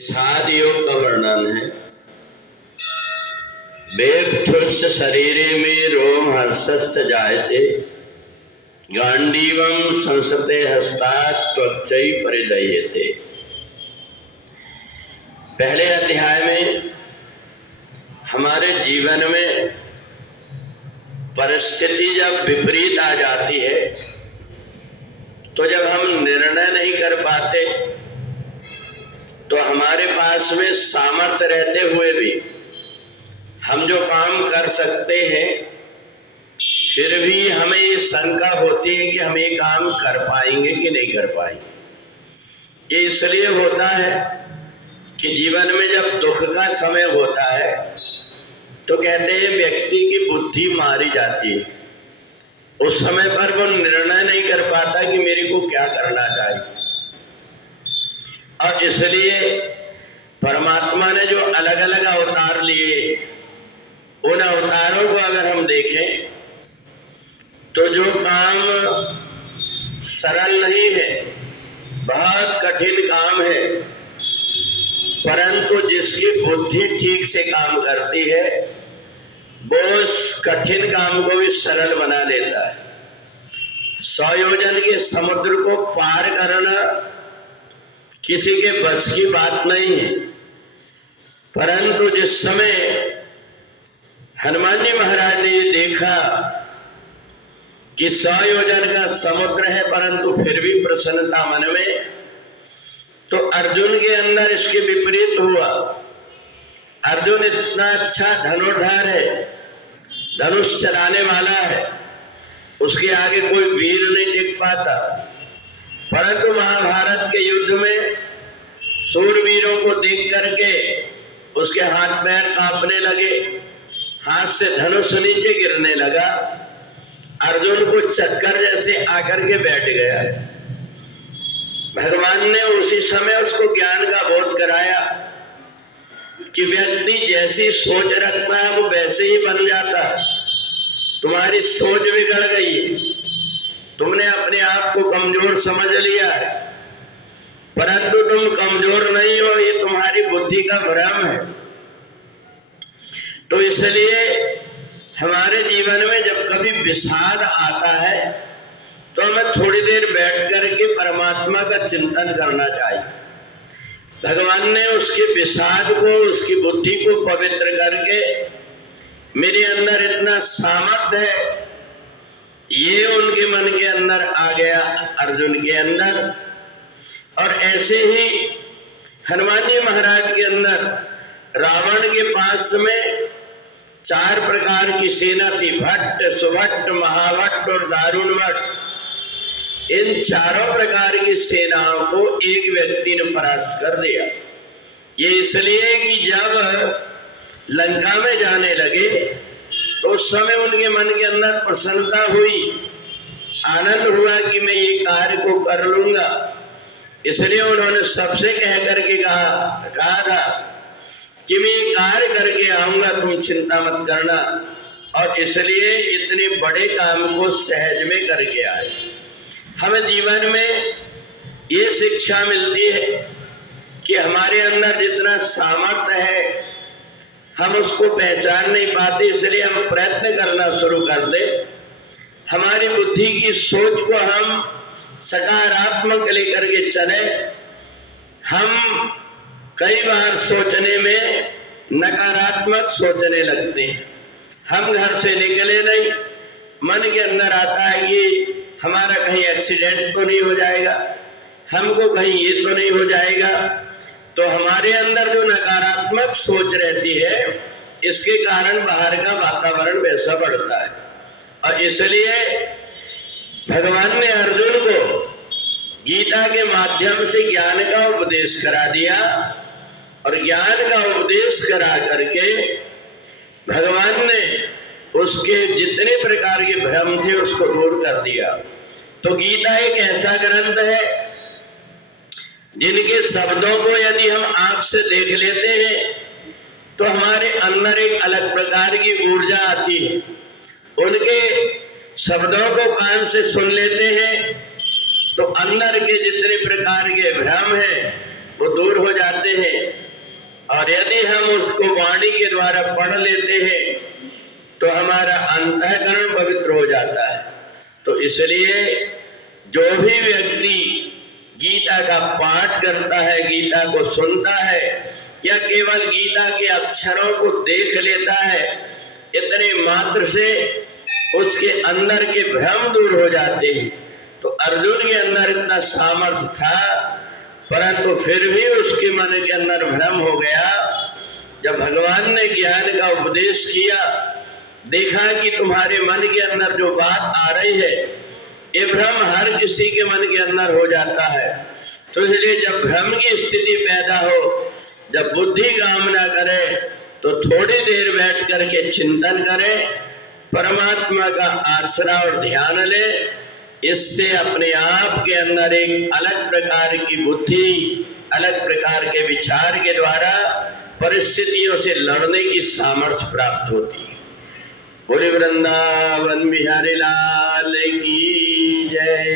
साध योग का वर्णन है। बेपठुष शरीरे में रोम हर्षश्च जायते, गांडीवम संसते हस्तात् त्वचै परिदह्यते। पहले अध्याय में हमारे जीवन में परिस्थिति जब विपरीत आ जाती है तो जब हम निर्णय नहीं कर पाते तो हमारे पास में सामर्थ्य रहते हुए भी हम जो काम कर सकते हैं फिर भी हमें ये शंका होती है कि हम ये काम कर पाएंगे कि नहीं कर पाएंगे। ये इसलिए होता है कि जीवन में जब दुख का समय होता है तो कहते हैं व्यक्ति की बुद्धि मारी जाती है। उस समय पर वो निर्णय नहीं कर पाता कि मेरे को क्या करना चाहिए। और इसलिए परमात्मा ने जो अलग अलग अवतार लिए, उन अवतारों को अगर हम देखें तो जो काम सरल नहीं है, बहुत कठिन काम है, परंतु जिसकी बुद्धि ठीक से काम करती है वो उस कठिन काम को भी सरल बना लेता है। 100 योजन के समुद्र को पार करना किसी के बस की बात नहीं है, परंतु जिस समय हनुमान जी महाराज ने ये देखा कि 100 योजन का समुद्र है परंतु फिर भी प्रसन्नता मन में, तो अर्जुन के अंदर इसके विपरीत हुआ। अर्जुन इतना अच्छा धनुर्धर है, धनुष चलाने वाला है, उसके आगे कोई वीर नहीं टिक पाता। परंतु महाभारत के युद्ध में सूरवीरों को देख करके उसके हाथ पैर कांपने लगे, हाथ से धनुष नीचे गिरने लगा। अर्जुन को चक्कर जैसे आकर के बैठ गया। भगवान ने उसी समय उसको ज्ञान का बोध कराया कि व्यक्ति जैसी सोच रखता है वो वैसे ही बन जाता है। तुम्हारी सोच बिगड़ गई, तुमने अपने आप को कमजोर समझ लिया है, परंतु तुम कमजोर नहीं हो, ये तुम्हारी बुद्धि का भ्रम है। तो इसलिए हमारे जीवन में जब कभी विषाद आता है तो हमें थोड़ी देर बैठ करके परमात्मा का चिंतन करना चाहिए। भगवान ने उसके विषाद को, उसकी बुद्धि को पवित्र करके मेरे अंदर इतना सामर्थ्य है, ये उनके मन के अंदर आ गया, अर्जुन के अंदर। और ऐसे ही हनुमान जी महाराज के अंदर रावण के पास में 4 प्रकार की सेना थी, भट्ट, सुभट्ट, महाभट्ट और दारुण भट्ट। इन चारों प्रकार की सेनाओं को एक व्यक्ति ने परास्त कर दिया। ये इसलिए कि जब लंका में जाने लगे तो उस समय उनके मन के अंदर प्रसन्नता हुई, आनंद हुआ कि मैं ये कार्य को कर लूंगा। इसलिए उन्होंने सबसे कह करके कहा था कि मैं ये कार्य करके आऊंगा, तुम चिंता मत करना। और इसलिए इतने बड़े काम को सहज में करके आए। हमें जीवन में ये शिक्षा मिलती है कि हमारे अंदर जितना सामर्थ्य है हम उसको पहचान नहीं पाते, इसलिए हम प्रयत्न करना शुरू कर दे। हमारी बुद्धि की सोच को हम सकारात्मक लेकर के चले। हम कई बार सोचने में नकारात्मक सोचने लगते हैं। हम घर से निकले नहीं, मन के अंदर आता है कि हमारा कहीं एक्सीडेंट तो नहीं हो जाएगा, हमको कहीं ये तो नहीं हो जाएगा। तो हमारे अंदर जो नकारात्मक सोच रहती है इसके कारण बाहर का वातावरण वैसा बढ़ता है। और इसलिए भगवान ने अर्जुन को गीता के माध्यम से ज्ञान का उपदेश करा दिया। और ज्ञान का उपदेश करा करके भगवान ने उसके जितने प्रकार के भ्रम थे उसको दूर कर दिया। तो गीता एक ऐसा ग्रंथ है जिनके शब्दों को यदि हम आंख से देख लेते हैं तो हमारे अंदर एक अलग प्रकार की ऊर्जा आती है। उनके शब्दों को कान से सुन लेते हैं तो अंदर के जितने प्रकार के भ्रम हैं वो दूर हो जाते हैं। और यदि हम उसको वाणी के द्वारा पढ़ लेते हैं तो हमारा अंतःकरण पवित्र हो जाता है। तो इसलिए जो भी व्यक्ति गीता का पाठ करता है, गीता को सुनता है या केवल गीता के अक्षरों को देख लेता है, इतने मात्र से उसके अंदर के भ्रम दूर हो जाते हैं। तो अर्जुन के अंदर इतना सामर्थ्य था, परंतु फिर भी उसके मन के अंदर भ्रम हो गया। जब भगवान ने ज्ञान का उपदेश किया, देखा कि तुम्हारे मन के अंदर जो बात आ रही है, ये भ्रम हर किसी के मन के अंदर हो जाता है। तो इसलिए जब भ्रम की स्थिति पैदा हो, जब बुद्धि काम ना करे, तो थोड़ी देर बैठ करके चिंतन करे, परमात्मा का आसरा और ध्यान ले। इससे अपने आप के अंदर एक अलग प्रकार की बुद्धि, अलग प्रकार के विचार के द्वारा परिस्थितियों से लड़ने की सामर्थ्य प्राप्त होती है। बोले वृंदावन बिहारी लाल की जय।